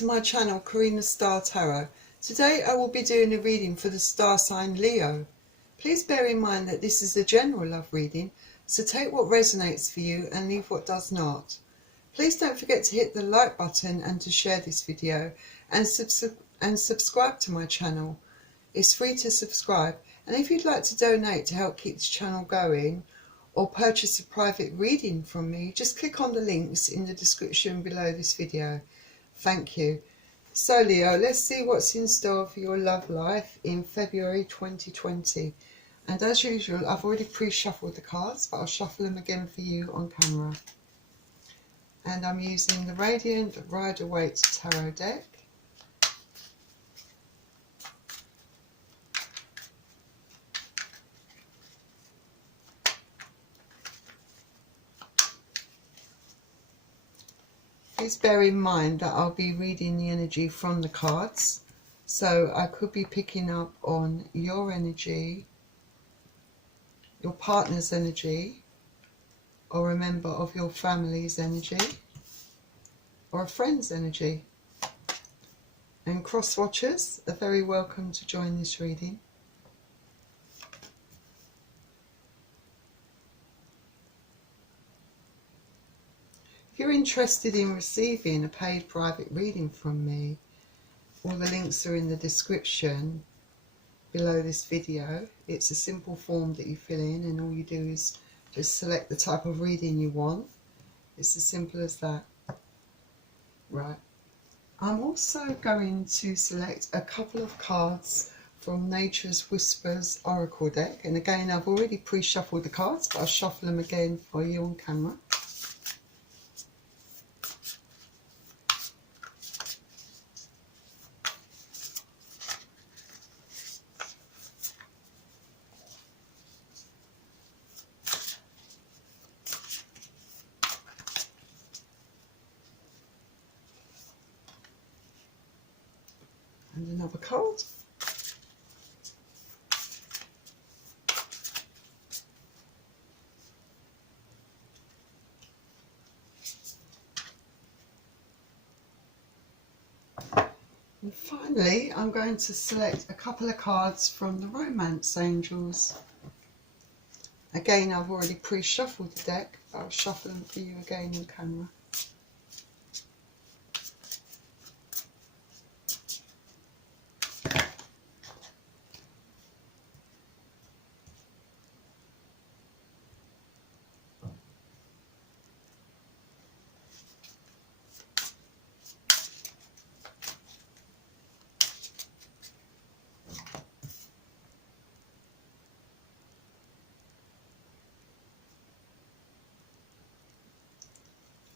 to my channel, Karina Star Tarot. Today I will be doing a reading for the star sign Leo. Please bear in mind that this is a general love reading, so take what resonates for you and leave what does not. Please don't forget to hit the like button and to share this video and subscribe to my channel. It's free to subscribe, and if you'd like to donate to help keep this channel going or purchase a private reading from me, just click on the links in the description below this video. Thank you. So Leo, let's see what's in store for your love life in February 2020. And as usual, I've already pre-shuffled the cards, but I'll shuffle them again for you on camera. And I'm using the Radiant Rider-Waite Tarot deck. Please bear in mind that I'll be reading the energy from the cards, so I could be picking up on your energy, your partner's energy, or a member of your family's energy, or a friend's energy. And cross watchers are very welcome to join this reading. If you're interested in receiving a paid private reading from me, all the links are in the description below this video. It's a simple form that you fill in, and all you do is just select the type of reading you want. It's as simple as that. Right. I'm also going to select a couple of cards from Nature's Whispers Oracle deck. And again, I've already pre-shuffled the cards, but I'll shuffle them again for you on camera. And another card. And finally, I'm going to select a couple of cards from the Romance Angels. Again, I've already pre-shuffled the deck, but I'll shuffle them for you again on camera.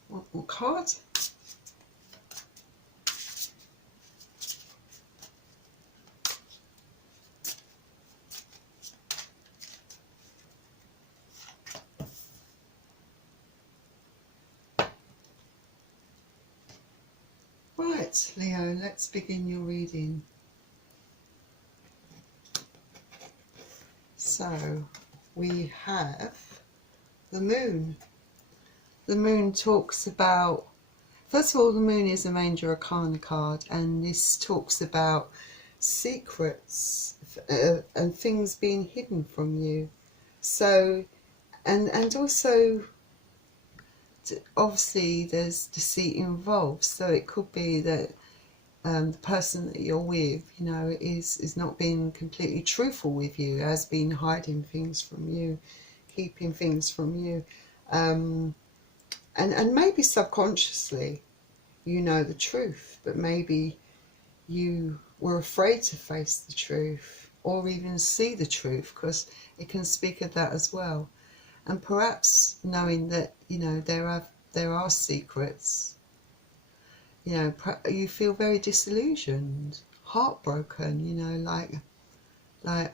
One more card. Right, Leo, let's begin your reading. So, we have the Moon. The Moon talks about, first of all, the Moon is a Major Arcana card, and this talks about secrets and things being hidden from you. So, and also, obviously, there's deceit involved. So it could be that the person that you're with, you know, is not being completely truthful with you, has been hiding things from you, keeping things from you. And maybe subconsciously you know the truth, but maybe you were afraid to face the truth or even see the truth, because it can speak of that as well. And perhaps knowing that, you know, there are secrets, you know, you feel very disillusioned, heartbroken, you know, like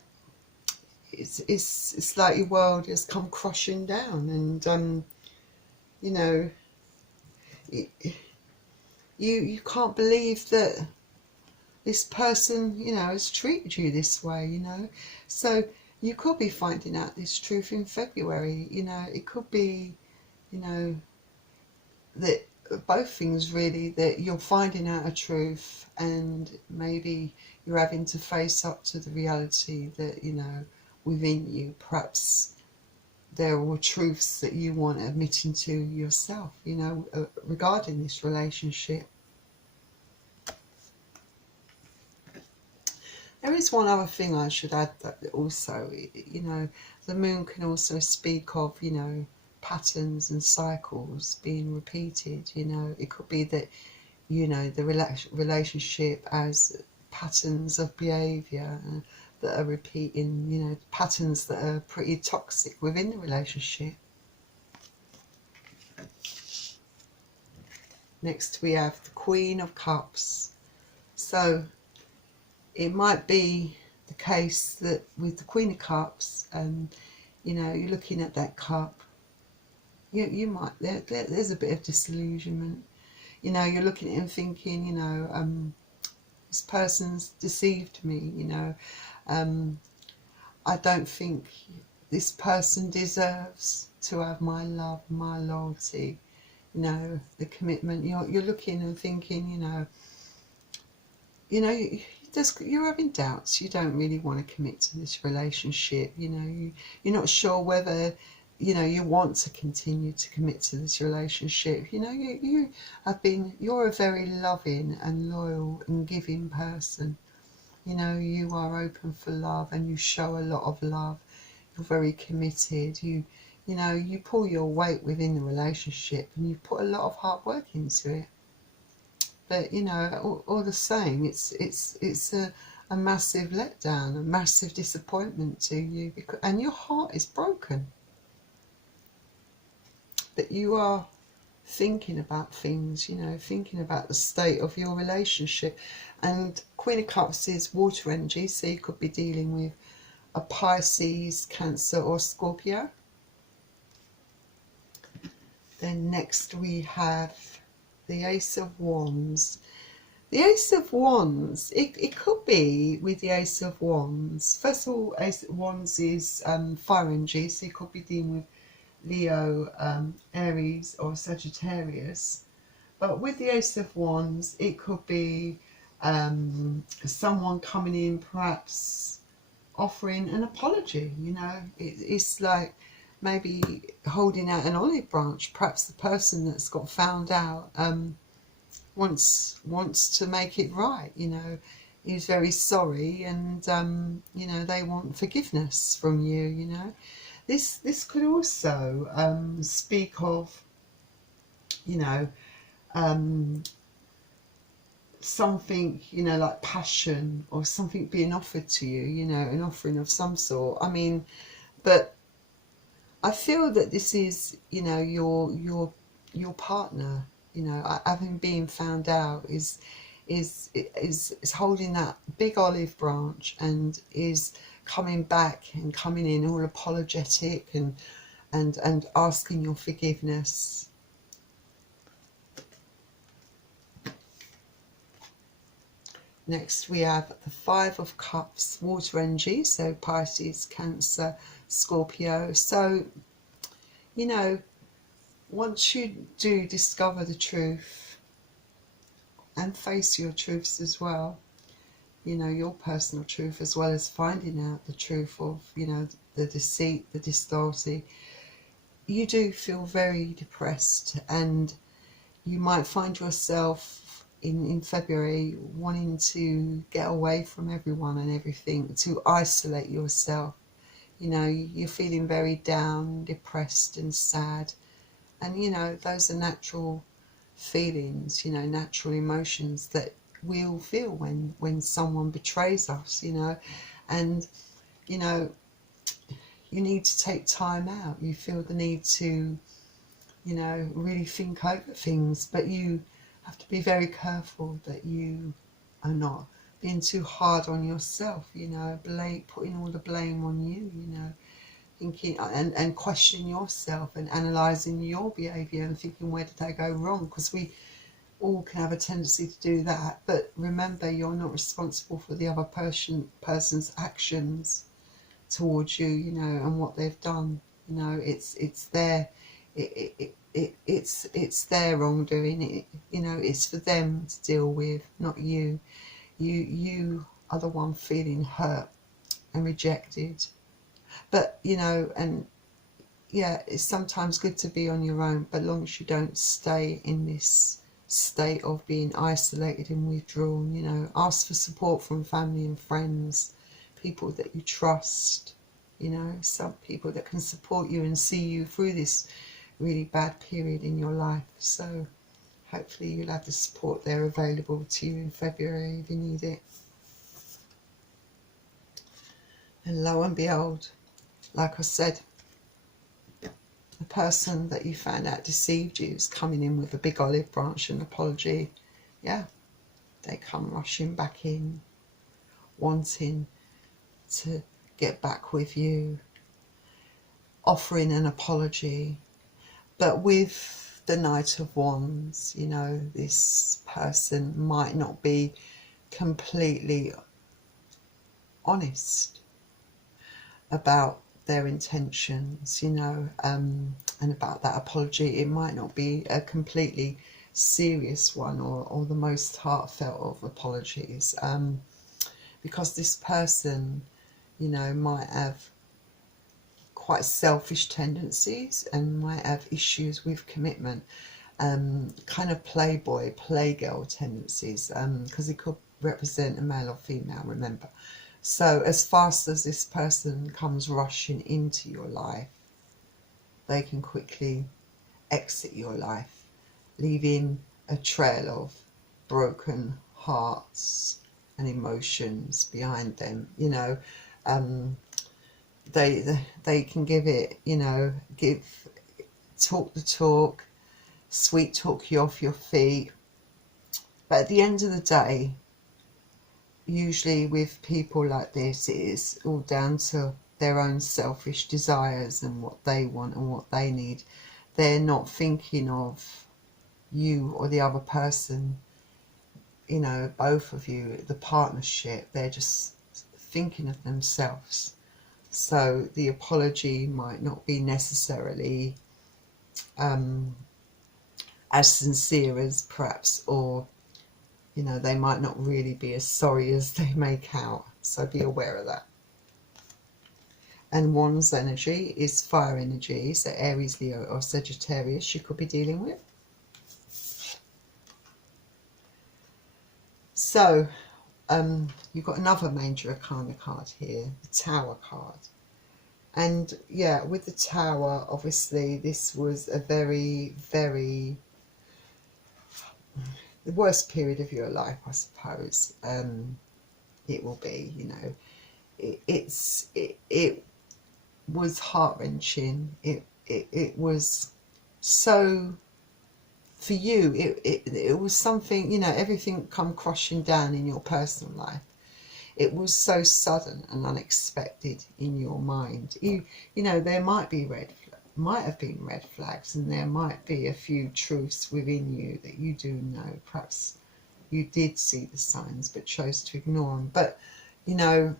it's like your world has come crashing down, and you know, you can't believe that this person, you know, has treated you this way, you know. So you could be finding out this truth in February, you know. It could be, you know, that both things really, that you're finding out a truth, and maybe you're having to face up to the reality that, you know, within you, perhaps there are truths that you want admitting to yourself, you know, regarding this relationship. There is one other thing I should add, that also, you know, the moon can also speak of, you know, patterns and cycles being repeated. You know, it could be that, you know, the relationship has patterns of behaviour that are repeating, you know, patterns that are pretty toxic within the relationship. Next we have the Queen of Cups. So it might be the case that with the Queen of Cups, you know, you're looking at that cup, you might, there's a bit of disillusionment. You know, you're looking at it and thinking, you know, this person's deceived me, you know, I don't think this person deserves to have my love, my loyalty, you know, the commitment. You're looking and thinking, you're having doubts. You don't really want to commit to this relationship. You know, you're not sure whether, you know, you want to continue to commit to this relationship. You know, you're a very loving and loyal and giving person. You know, you are open for love and you show a lot of love. You're very committed. You know, you pull your weight within the relationship and you put a lot of hard work into it. But, you know, all the same, it's a massive letdown, a massive disappointment to you, and your heart is broken. But you are thinking about things, you know, thinking about the state of your relationship. And Queen of Cups is water energy, so you could be dealing with a Pisces, Cancer or Scorpio. Then next we have the Ace of Wands. The Ace of Wands, it could be with the Ace of Wands. First of all, Ace of Wands is fire energy, so you could be dealing with Leo, Aries or Sagittarius. But with the Ace of Wands, it could be someone coming in, perhaps offering an apology. You know, it's like maybe holding out an olive branch. Perhaps the person that's got found out wants to make it right. You know, he's very sorry, and you know, they want forgiveness from you. You know, this could also speak of, you know, something, you know, like passion or something being offered to you, you know, an offering of some sort. I mean, but I feel that this is, you know, your partner, you know, having been found out is holding that big olive branch and is coming back and coming in all apologetic and asking your forgiveness. Next we have the Five of Cups, water energy, so Pisces, Cancer, Scorpio. So, you know, once you do discover the truth and face your truths as well, you know, your personal truth, as well as finding out the truth of, you know, the deceit, the disloyalty, you do feel very depressed, and you might find yourself in February wanting to get away from everyone and everything, to isolate yourself. You know, you're feeling very down, depressed and sad, and you know, those are natural feelings, you know, natural emotions that we all feel when someone betrays us, you know. And you know, you need to take time out. You feel the need to, you know, really think over things, but you have to be very careful that you are not being too hard on yourself, you know, putting all the blame on you, you know, thinking and questioning yourself and analysing your behaviour and thinking, where did I go wrong? Because we all can have a tendency to do that, but remember, you're not responsible for the other person's actions towards you, you know, and what they've done. You know, it's their it's their wrongdoing. You know, it's for them to deal with, not you. You are the one feeling hurt and rejected. But you know, and yeah, it's sometimes good to be on your own, but as long as you don't stay in this state of being isolated and withdrawn, you know, ask for support from family and friends, people that you trust, you know, some people that can support you and see you through this really bad period in your life. So hopefully you'll have the support there available to you in February if you need it. And lo and behold, like I said, the person that you found out deceived you is coming in with a big olive branch and apology. Yeah, they come rushing back in, wanting to get back with you, offering an apology. But with the Knight of Wands, you know, this person might not be completely honest about their intentions, you know, and about that apology. It might not be a completely serious one, or the most heartfelt of apologies, because this person, you know, might have quite selfish tendencies and might have issues with commitment, kind of playboy, playgirl tendencies, because it could represent a male or female, remember. So as fast as this person comes rushing into your life, they can quickly exit your life, leaving a trail of broken hearts and emotions behind them. You know, they can give it, you know, talk the talk, sweet talk you off your feet. But at the end of the day, usually with people like this, it is all down to their own selfish desires and what they want and what they need. They're not thinking of you or the other person, you know, both of you, the partnership. They're just thinking of themselves. So the apology might not be necessarily as sincere as perhaps, or you know, they might not really be as sorry as they make out. So be aware of that. And Wands energy is fire energy, so Aries, Leo or Sagittarius you could be dealing with. So you've got another major arcana card here, the Tower card. And yeah, with the Tower, obviously this was a very, very, the worst period of your life, I suppose. It will be, you know, it was heart-wrenching. It was so, for you, it was something, you know, everything come crashing down in your personal life. It was so sudden and unexpected in your mind. You know, there might have been red flags, and there might be a few truths within you that you do know. Perhaps you did see the signs but chose to ignore them. But you know,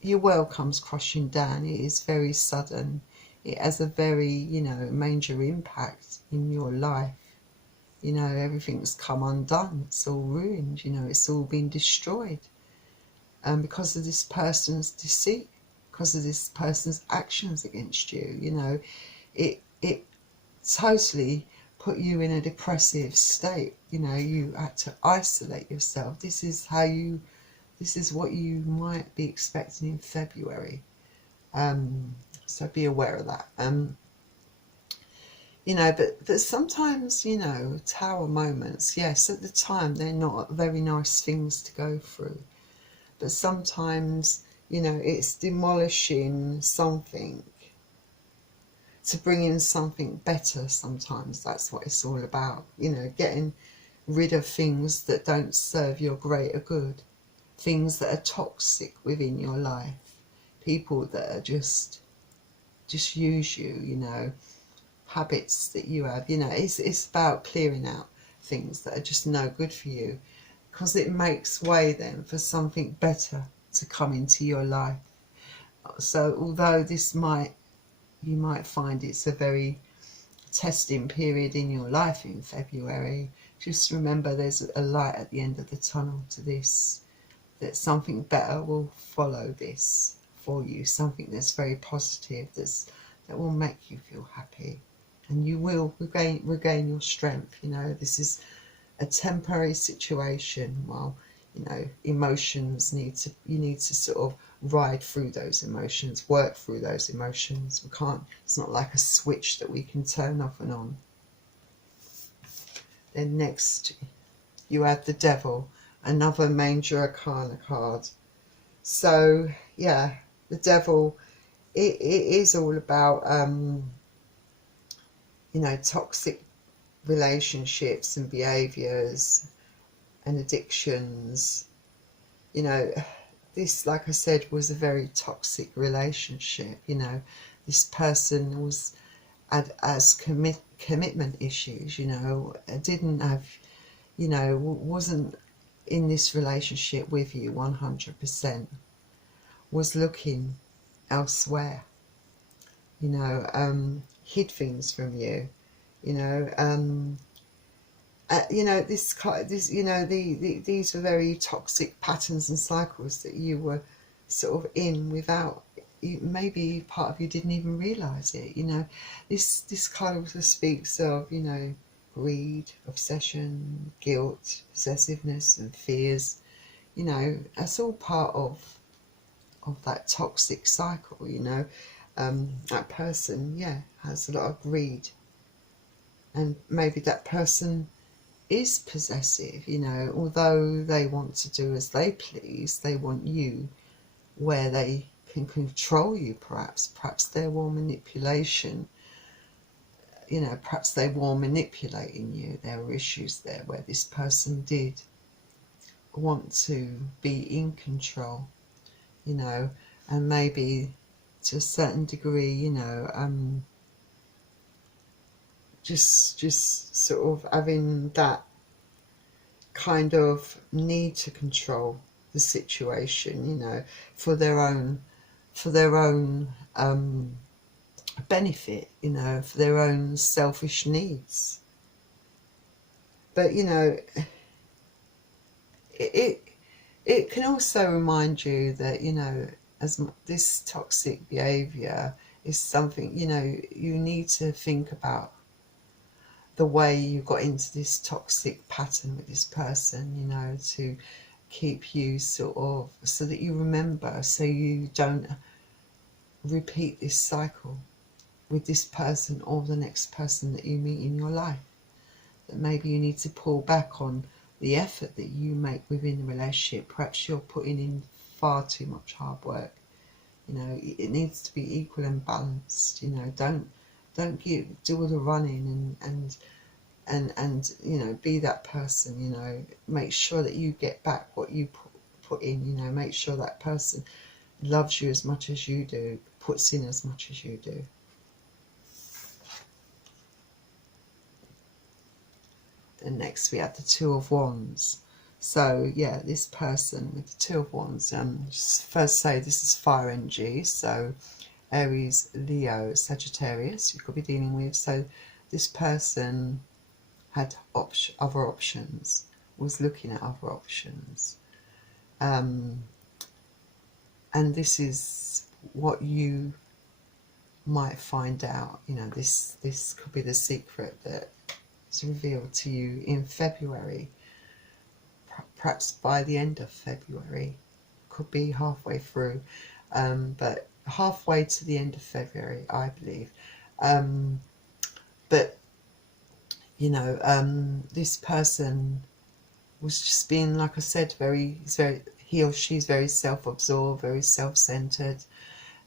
your world comes crashing down. It is very sudden. It has a very, you know, major impact in your life. You know, everything's come undone. It's all ruined. You know, it's all been destroyed. Because of this person's deceit, because of this person's actions against you. You know, it totally put you in a depressive state. You know, you had to isolate yourself. This is what you might be expecting in February. So be aware of that. You know, but sometimes, you know, Tower moments, yes, at the time they're not very nice things to go through. But sometimes, you know, it's demolishing something to bring in something better. Sometimes that's what it's all about. You know, getting rid of things that don't serve your greater good. Things that are toxic within your life. People that are just use you, you know. Habits that you have, you know, it's about clearing out things that are just no good for you, because it makes way then for something better to come into your life. So although this you might find it's a very testing period in your life in February. Just remember there's a light at the end of the tunnel to this, that something better will follow this for you, something that's very positive, that will make you feel happy, and you will regain your strength. You know, this is a temporary situation while, you know, emotions you need to sort of ride through those emotions, work through those emotions. It's not like a switch that we can turn off and on. Then next you add the Devil, another major arcana card. So yeah, the Devil, it is all about you know, toxic relationships and behaviors and addictions. You know, this, like I said, was a very toxic relationship. You know, this person as commitment issues, you know, didn't have, you know, wasn't in this relationship with you 100%, was looking elsewhere, you know, hid things from you, you know, you know, these were very toxic patterns and cycles that you were sort of in without, maybe part of you didn't even realise it. You know, this card also speaks of, you know, greed, obsession, guilt, possessiveness and fears. You know, that's all part of that toxic cycle. You know, that person, yeah, has a lot of greed, and maybe that person is possessive. You know, although they want to do as they please, they want you where they can control you. Perhaps there were manipulation. You know, perhaps they were manipulating you. There were issues there where this person did want to be in control, you know, and maybe to a certain degree, you know, just sort of having that kind of need to control the situation, you know, for their own benefit, you know, for their own selfish needs. But you know, it can also remind you that, you know, this toxic behavior is something, you know, you need to think about the way you got into this toxic pattern with this person, you know, to keep you sort of, so that you remember, so you don't repeat this cycle with this person or the next person that you meet in your life. That maybe you need to pull back on the effort that you make within the relationship. Perhaps you're putting in far too much hard work. You know, it needs to be equal and balanced. You know, don't do all the running and you know, be that person. You know, make sure that you get back what you put in. You know, make sure that person loves you as much as you do, puts in as much as you do. And next we have the Two of Wands. So yeah, this person with the Two of Wands, just first say this is fire energy, so Aries, Leo, Sagittarius you could be dealing with. So this person had other options, was looking at other options, and this is what you might find out. You know, this could be the secret that is revealed to you in February, perhaps by the end of February, could be halfway through, but halfway to the end of February, I believe. But you know, this person was just being, like I said, he or she's very self-absorbed, very self-centered,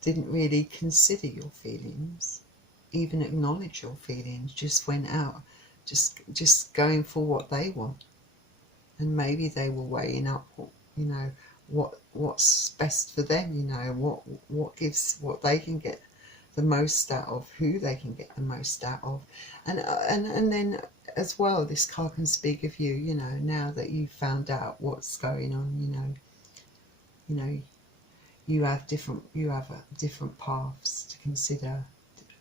didn't really consider your feelings, even acknowledge your feelings, just went out, just going for what they want. And maybe they were weighing up, you know, what's best for them, you know, what they can get the most out of, who they can get the most out of. And then as well, this card can speak of you, you know, now that you've found out what's going on, you know, you have different paths to consider,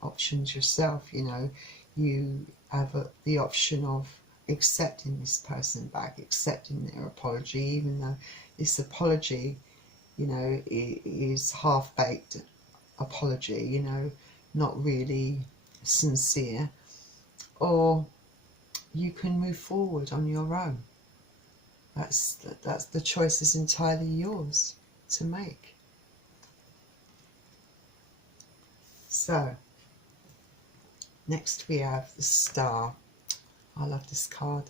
options yourself. You know, you have the option of accepting this person back, accepting their apology, even though this apology, you know, is half-baked apology, you know, not really sincere. Or you can move forward on your own. That's the choice is entirely yours to make. So next we have the Star. I love this card.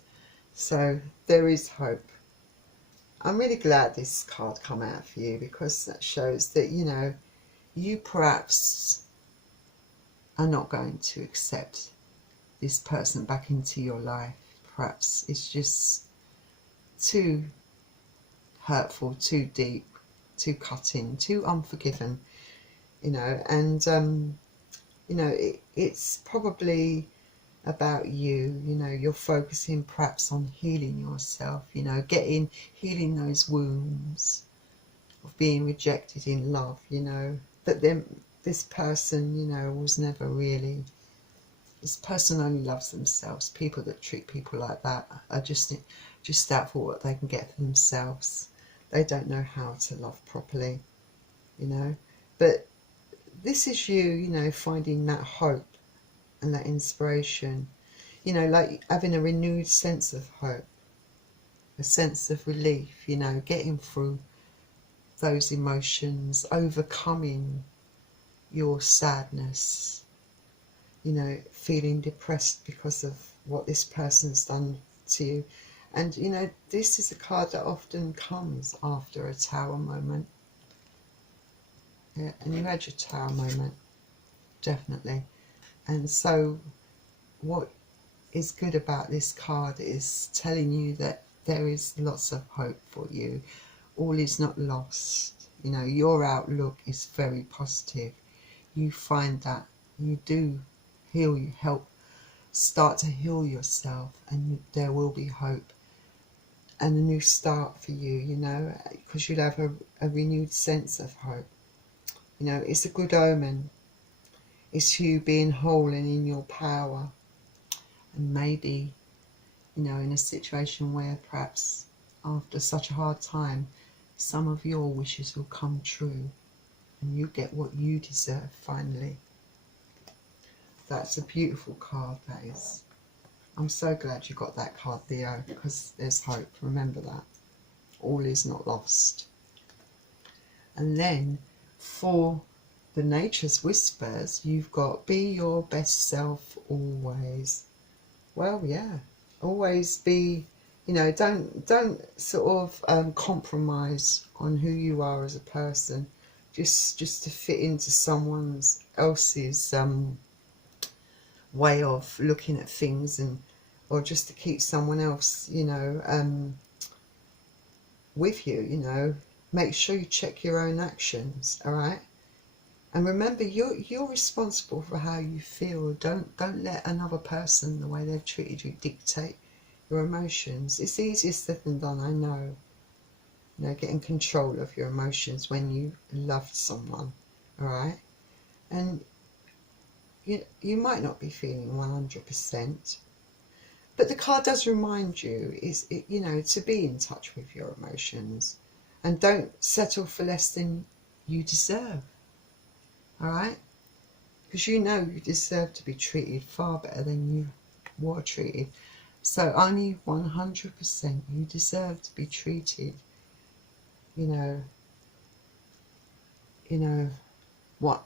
So there is hope. I'm really glad this card come out for you, because that shows that, you know, you perhaps are not going to accept this person back into your life. Perhaps it's just too hurtful, too deep, too cutting, too unforgiving, you know. And you know, it's probably about you, you know. You're focusing perhaps on healing yourself, you know, healing those wounds of being rejected in love, you know. But then this person, you know, was never really, this person only loves themselves. People that treat people like that are just out for what they can get for themselves. They don't know how to love properly, you know. But this is you, you know, finding that hope and that inspiration, you know, like having a renewed sense of hope, a sense of relief, you know, getting through those emotions, overcoming your sadness, you know, feeling depressed because of what this person's done to you. And, you know, this is a card that often comes after a Tower moment. Yeah, and you had your Tower moment, definitely. And so what is good about this card is telling you that there is lots of hope for you. All is not lost. You know, your outlook is very positive. You find that you do start to heal yourself, and there will be hope and a new start for you, you know, because you'll have a renewed sense of hope. You know, it's a good omen. It's you being whole and in your power. And maybe, you know, in a situation where perhaps after such a hard time, some of your wishes will come true and you get what you deserve finally. That's a beautiful card, that is. I'm so glad you got that card, Leo, because there's hope. Remember that. All is not lost. And then for the Nature's Whispers, you've got be your best self always. Well, yeah, always be, you know, don't sort of compromise on who you are as a person, just to fit into someone else's way of looking at things, and or just to keep someone else, you know, with you, you know. Make sure you check your own actions, all right? And remember, you're responsible for how you feel. Don't let another person, the way they've treated you, dictate your emotions. It's easier said than done, I know. You know, getting control of your emotions when you love someone, all right? And you might not be feeling 100%, but the card does remind you, you know, to be in touch with your emotions, and don't settle for less than you deserve, all right? Because you know you deserve to be treated far better than you were treated. So only 100% you deserve to be treated, you know what,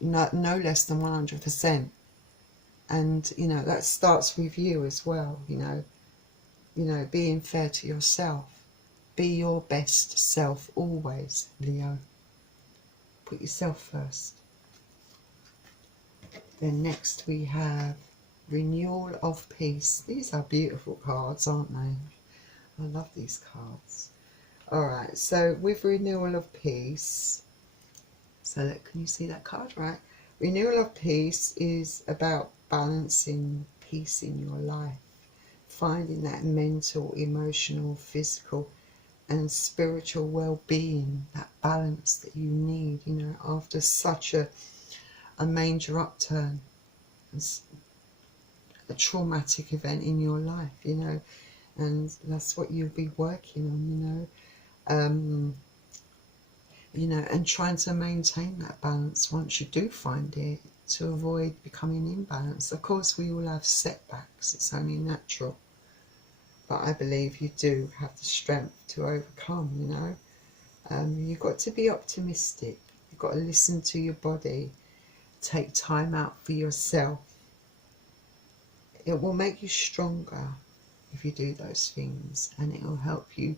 no less than 100%. And, you know, that starts with you as well, you know, being fair to yourself. Be your best self always, Leo. Put yourself first. Then next we have Renewal of Peace. These are beautiful cards, aren't they? I love these cards. Alright, so with Renewal of Peace, so can you see that card? Right. Renewal of Peace is about balancing peace in your life. Finding that mental, emotional, physical and spiritual well-being, that balance that you need, you know, after such a major upturn. a traumatic event in your life, you know, and that's what you'll be working on, you know, and trying to maintain that balance once you do find it, to avoid becoming imbalanced. Of course, we all have setbacks, it's only natural, but I believe you do have the strength to overcome, you know. You've got to be optimistic, you've got to listen to your body, take time out for yourself. It will make you stronger if you do those things, and it will help you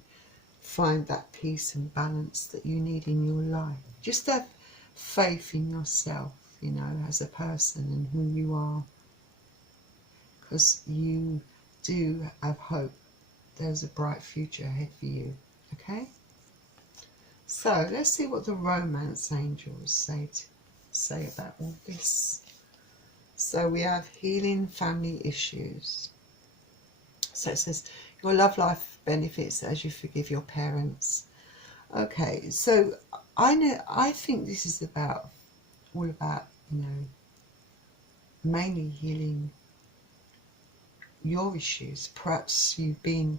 find that peace and balance that you need in your life. Just have faith in yourself, you know, as a person and who you are, because you do have hope. There's a bright future ahead for you. Okay, so let's see what the romance angels say about all this. So we have healing family issues. So it says your love life benefits as you forgive your parents. Okay, so I think this is all about, you know, mainly healing your issues. Perhaps you've been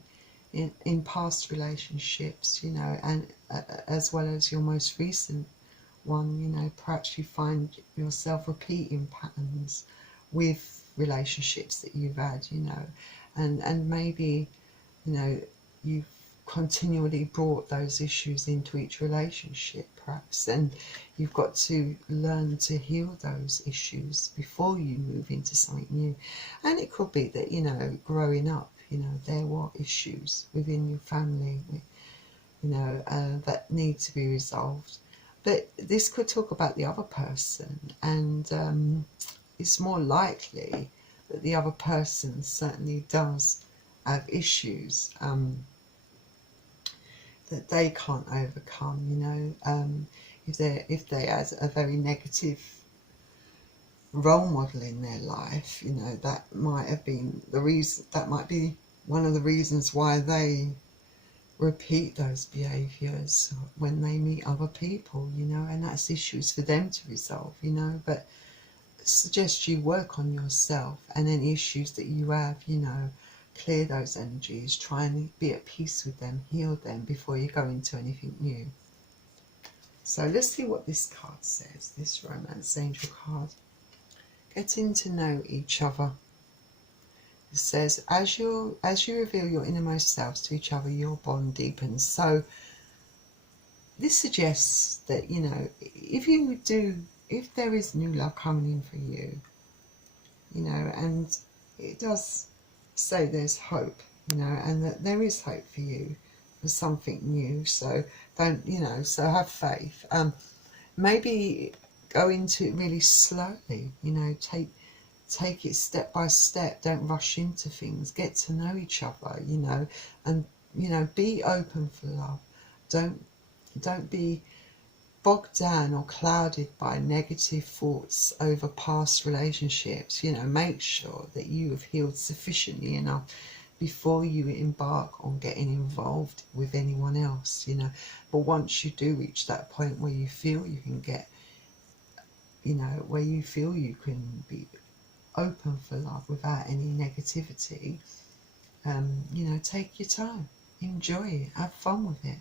in past relationships, you know, and as well as your most recent one, you know, perhaps you find yourself repeating patterns with relationships that you've had, you know, and maybe, you know, you've continually brought those issues into each relationship, perhaps, and you've got to learn to heal those issues before you move into something new. And it could be that, you know, growing up, you know, there were issues within your family, you know, that need to be resolved. But this could talk about the other person, and it's more likely that the other person certainly does have issues that they can't overcome, you know. If they had a very negative role model in their life, you know, that might have been the reason, that might be one of the reasons why they repeat those behaviours when they meet other people, you know, and that's issues for them to resolve, you know. But I suggest you work on yourself, and any issues that you have, you know, clear those energies, try and be at peace with them, heal them before you go into anything new. So let's see what this card says, this romance angel card. Getting to know each other. It says, as you reveal your innermost selves to each other, your bond deepens. So this suggests that, you know, if there is new love coming in for you, you know, and it does say there's hope, you know, and that there is hope for you for something new. So don't, you know, so have faith. Maybe go into it really slowly, you know, take it step by step. Don't rush into things. Get to know each other, you know, and, you know, be open for love. Don't be bogged down or clouded by negative thoughts over past relationships. You know, make sure that you have healed sufficiently enough before you embark on getting involved with anyone else, you know. But once you do reach that point where you feel you can get, you know, where you feel you can be open for love without any negativity, you know, take your time, enjoy it, have fun with it,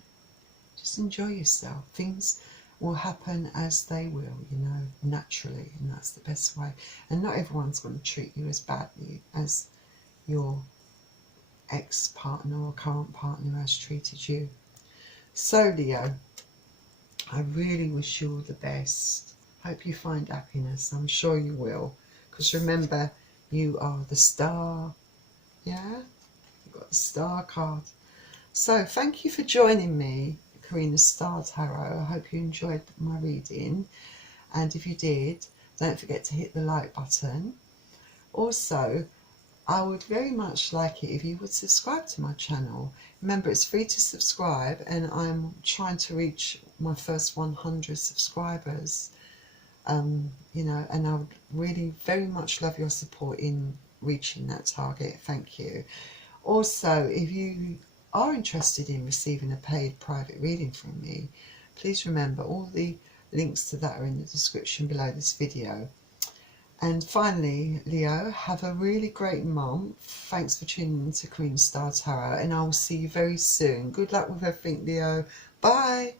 just enjoy yourself. Things will happen as they will, you know, naturally, and that's the best way. And not everyone's going to treat you as badly as your ex-partner or current partner has treated you. So Leo, I really wish you all the best. Hope you find happiness. I'm sure you will, because remember, you are the star. Yeah, you've got the star card. So thank you for joining me, Karina Star Tarot. I hope you enjoyed my reading, and if you did, don't forget to hit the like button. Also, I would very much like it if you would subscribe to my channel. Remember, it's free to subscribe, and I'm trying to reach my first 100 subscribers. You know, and I would really very much love your support in reaching that target. Thank you. Also, if you are interested in receiving a paid private reading from me, please remember all the links to that are in the description below this video. And finally, Leo, have a really great month. Thanks for tuning in to Karina Star Tarot, and I will see you very soon. Good luck with everything, Leo. Bye.